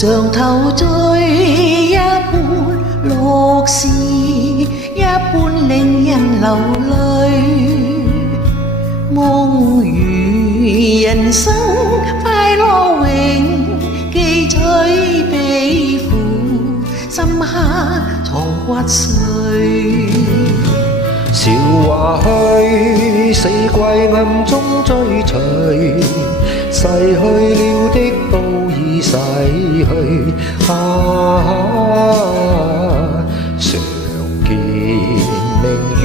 像陶醉一般，樂事一般令人流淚。夢如人生，快樂永記取悲苦，深刻藏骨髓。韶華去，四季暗中追隨，逝去了的都已逝去。常見明月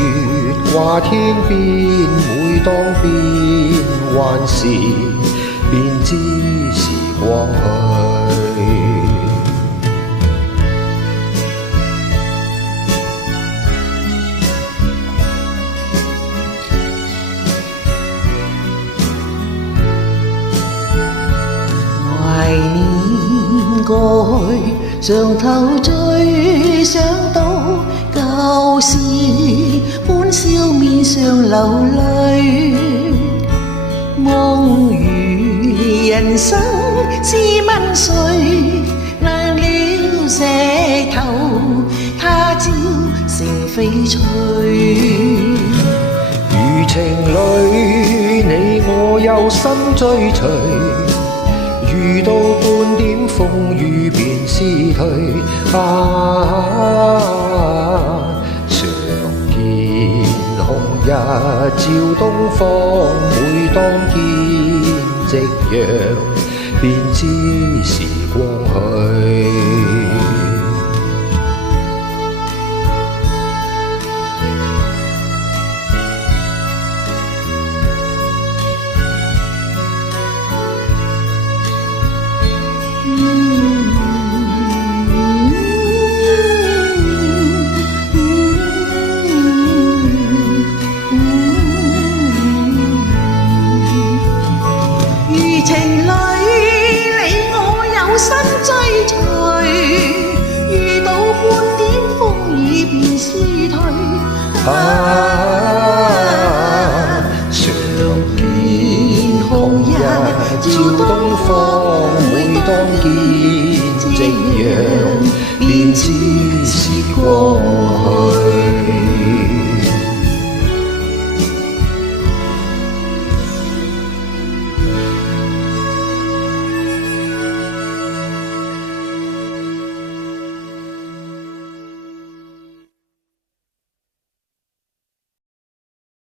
掛天邊，每當變幻時，便知時光去。懷念過去，常陶醉，想到舊時，歡笑面上流淚。夢如人生，試問誰能了石頭，他朝成翡翠。如情侶，你我有心追隨，遇到半點風雨便思退。常見紅日照東方，每當見夕陽，便知時光去。心追隨，遇到半點風雨便思退。常見紅日照東方，每當見夕陽，便知時光去。